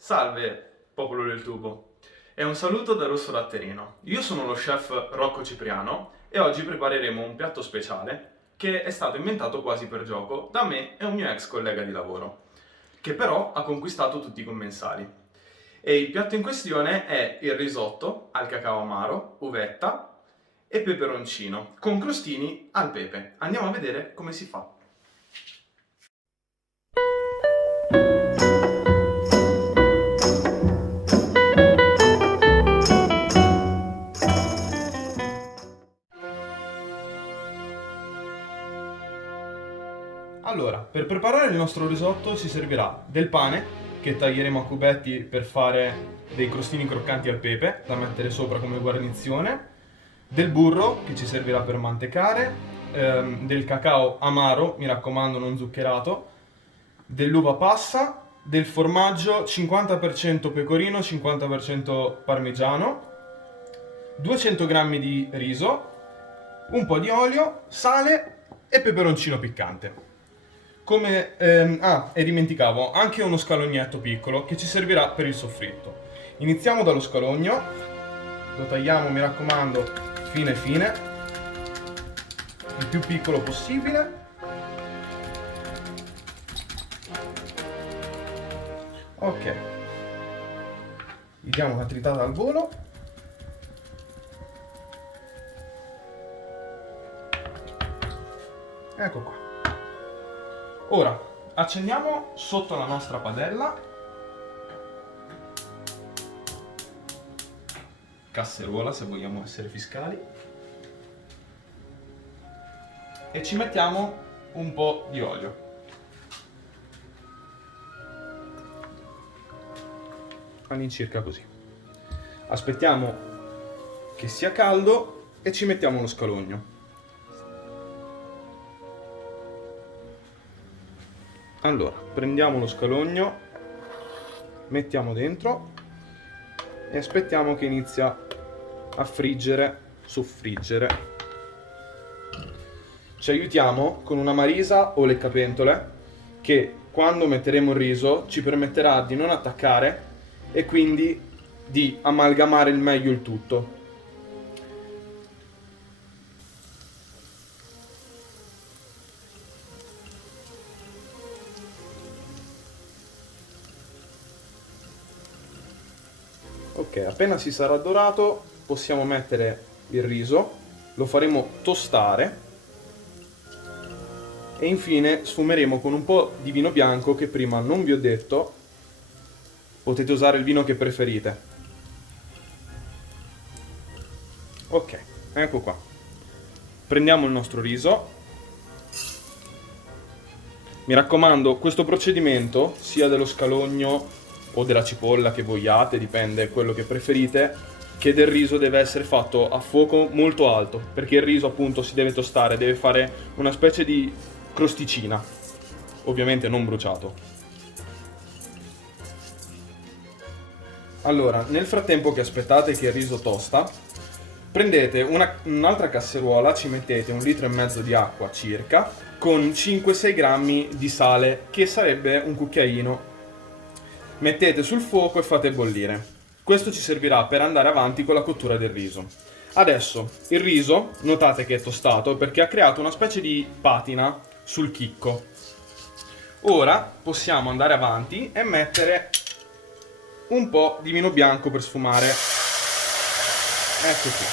Salve, popolo del tubo. E un saluto da Rosso Latterino. Io sono lo chef Rocco Cipriano e oggi prepareremo un piatto speciale che è stato inventato quasi per gioco da me e un mio ex collega di lavoro, che però ha conquistato tutti i commensali. E il piatto in questione è il risotto al cacao amaro, uvetta e peperoncino, con crostini al pepe. Andiamo a vedere come si fa. Allora, per preparare il nostro risotto ci servirà del pane che taglieremo a cubetti per fare dei crostini croccanti al pepe da mettere sopra come guarnizione, del burro che ci servirà per mantecare, del cacao amaro, mi raccomando non zuccherato, dell'uva passa, del formaggio 50% pecorino, 50% parmigiano, 200 g di riso, un po' di olio, sale e peperoncino piccante. E dimenticavo, anche uno scalognetto piccolo che ci servirà per il soffritto. Iniziamo dallo scalogno, lo tagliamo, mi raccomando, fine fine, il più piccolo possibile. Ok, gli diamo una tritata al volo. Ecco qua. Ora accendiamo sotto la nostra padella, casseruola se vogliamo essere fiscali, e ci mettiamo un po' di olio. All'incirca così. Aspettiamo che sia caldo e ci mettiamo lo scalogno. Allora, prendiamo lo scalogno, mettiamo dentro e aspettiamo che inizia a friggere, soffriggere. Ci aiutiamo con una marisa o leccapentole che quando metteremo il riso ci permetterà di non attaccare e quindi di amalgamare il meglio il tutto. Ok, appena si sarà dorato possiamo mettere il riso, lo faremo tostare e infine sfumeremo con un po' di vino bianco che prima non vi ho detto, potete usare il vino che preferite. Ok, ecco qua. Prendiamo il nostro riso. Mi raccomando, questo procedimento, sia dello scalogno o della cipolla che vogliate, dipende quello che preferite, che del riso deve essere fatto a fuoco molto alto, perché il riso appunto si deve tostare, deve fare una specie di crosticina, ovviamente non bruciato. Allora, nel frattempo che aspettate che il riso tosta, prendete un'altra casseruola, ci mettete 1,5 litri di acqua circa, con 5-6 grammi di sale, che sarebbe un cucchiaino. Mettete sul fuoco e fate bollire. Questo ci servirà per andare avanti con la cottura del riso. Adesso, il riso, notate che è tostato perché ha creato una specie di patina sul chicco. Ora possiamo andare avanti e mettere un po' di vino bianco per sfumare. Ecco qui.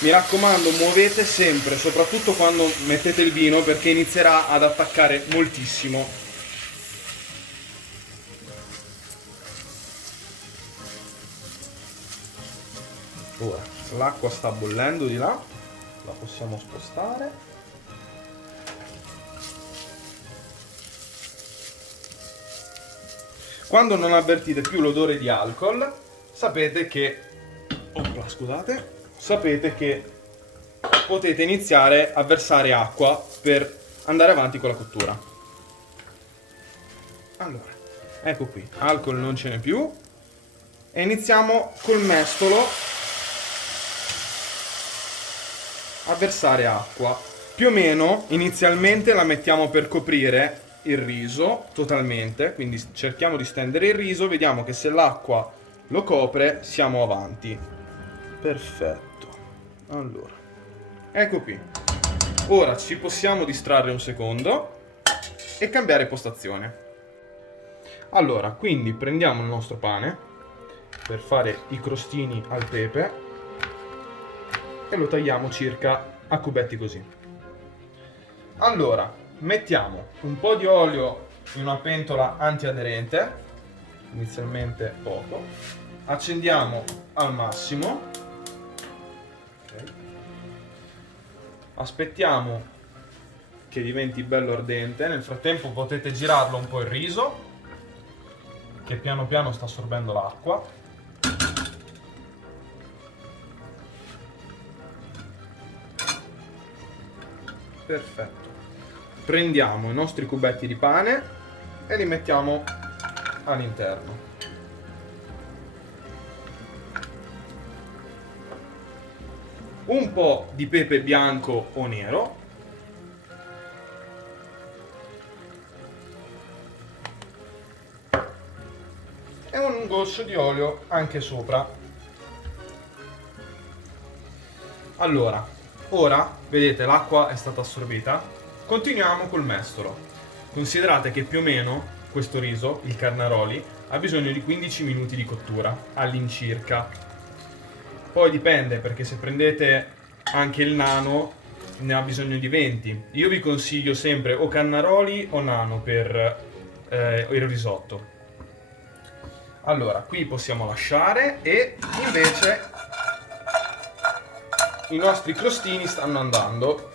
Mi raccomando, muovete sempre, soprattutto quando mettete il vino, perché inizierà ad attaccare moltissimo. Ora, l'acqua sta bollendo di là, la possiamo spostare. Quando non avvertite più l'odore di alcol, sapete che potete iniziare a versare acqua per andare avanti con la cottura. Allora, ecco qui, alcol non ce n'è più e iniziamo col mestolo a versare acqua. Più o meno inizialmente la mettiamo per coprire il riso totalmente, quindi cerchiamo di stendere il riso, vediamo che se l'acqua lo copre siamo avanti. Perfetto. Allora, ecco qui. Ora ci possiamo distrarre un secondo e cambiare postazione. Allora, quindi prendiamo il nostro pane per fare i crostini al pepe e lo tagliamo circa a cubetti così. Allora, mettiamo un po' di olio in una pentola antiaderente, inizialmente poco, accendiamo al massimo, okay. Aspettiamo che diventi bello ardente, nel frattempo potete girarlo un po' il riso, che piano piano sta assorbendo l'acqua. Perfetto. Prendiamo i nostri cubetti di pane e li mettiamo all'interno. Un po' di pepe bianco o nero. E un goccio di olio anche sopra. Allora, ora, vedete, l'acqua è stata assorbita. Continuiamo col mestolo. Considerate che più o meno questo riso, il carnaroli, ha bisogno di 15 minuti di cottura all'incirca. Poi dipende, perché se prendete anche il nano ne ha bisogno di 20. Io vi consiglio sempre o cannaroli o nano per il risotto. Allora, qui possiamo lasciare e invece i nostri crostini stanno andando.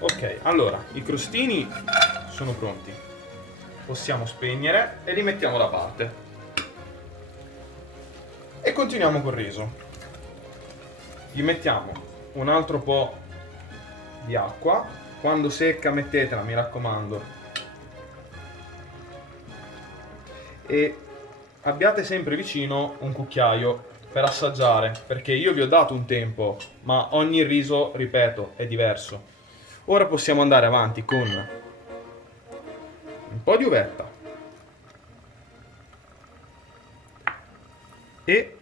Ok, allora, i crostini sono pronti. Possiamo spegnere e li mettiamo da parte. E continuiamo col riso. Gli mettiamo un altro po' di acqua. Quando secca mettetela, mi raccomando. E abbiate sempre vicino un cucchiaio per assaggiare, perché io vi ho dato un tempo, ma ogni riso, ripeto, è diverso. Ora possiamo andare avanti con un po' di uvetta e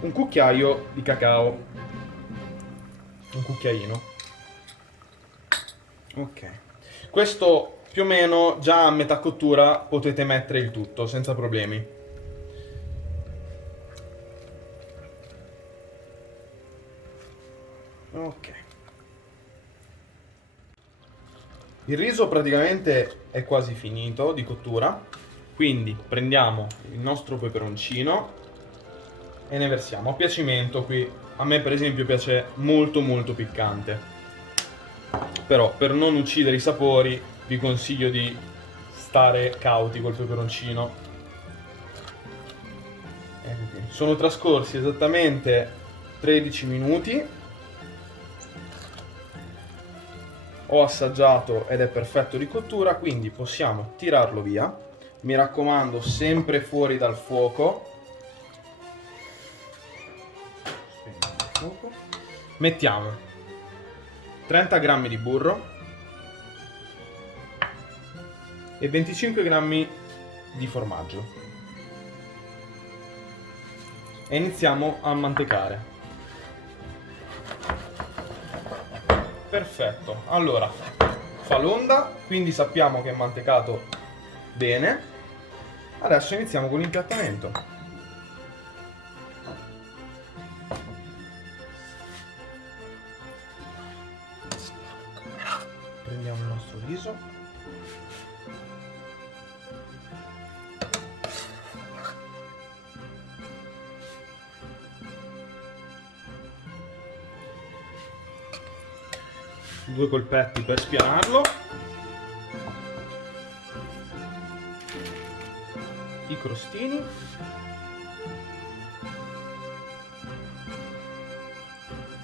un cucchiaio di cacao, un cucchiaino. Ok, questo più o meno già a metà cottura potete mettere il tutto senza problemi. Ok. Il riso praticamente è quasi finito di cottura, quindi prendiamo il nostro peperoncino e ne versiamo a piacimento. Qui a me per esempio piace molto molto piccante, però per non uccidere i sapori vi consiglio di stare cauti col peperoncino. Ecco qui. Sono trascorsi esattamente 13 minuti. Ho assaggiato ed è perfetto di cottura, quindi possiamo tirarlo via. Mi raccomando, sempre fuori dal fuoco. Mettiamo 30 grammi di burro e 25 grammi di formaggio e iniziamo a mantecare. Perfetto, allora fa l'onda, quindi sappiamo che è mantecato bene. Adesso iniziamo con l'impiattamento. Prendiamo il nostro riso. Due colpetti per spianarlo. I crostini.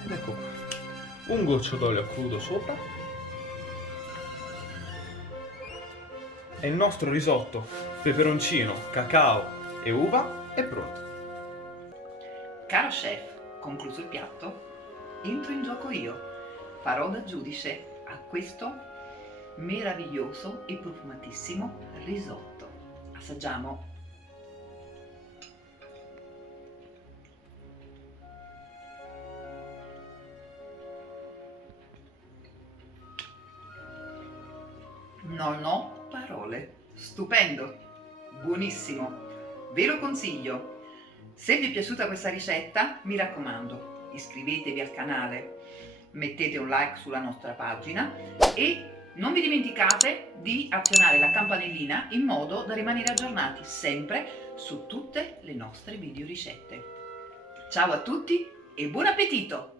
Ed ecco qua. Un goccio d'olio a crudo sopra. E il nostro risotto, peperoncino, cacao e uva è pronto. Caro chef, concluso il piatto, entro in gioco io. Farò da giudice, a questo meraviglioso e profumatissimo risotto. Assaggiamo. Non ho parole. Stupendo, buonissimo, ve lo consiglio. Se vi è piaciuta questa ricetta, mi raccomando, iscrivetevi al canale, mettete un like sulla nostra pagina e non vi dimenticate di azionare la campanellina in modo da rimanere aggiornati sempre su tutte le nostre video ricette. Ciao a tutti e buon appetito!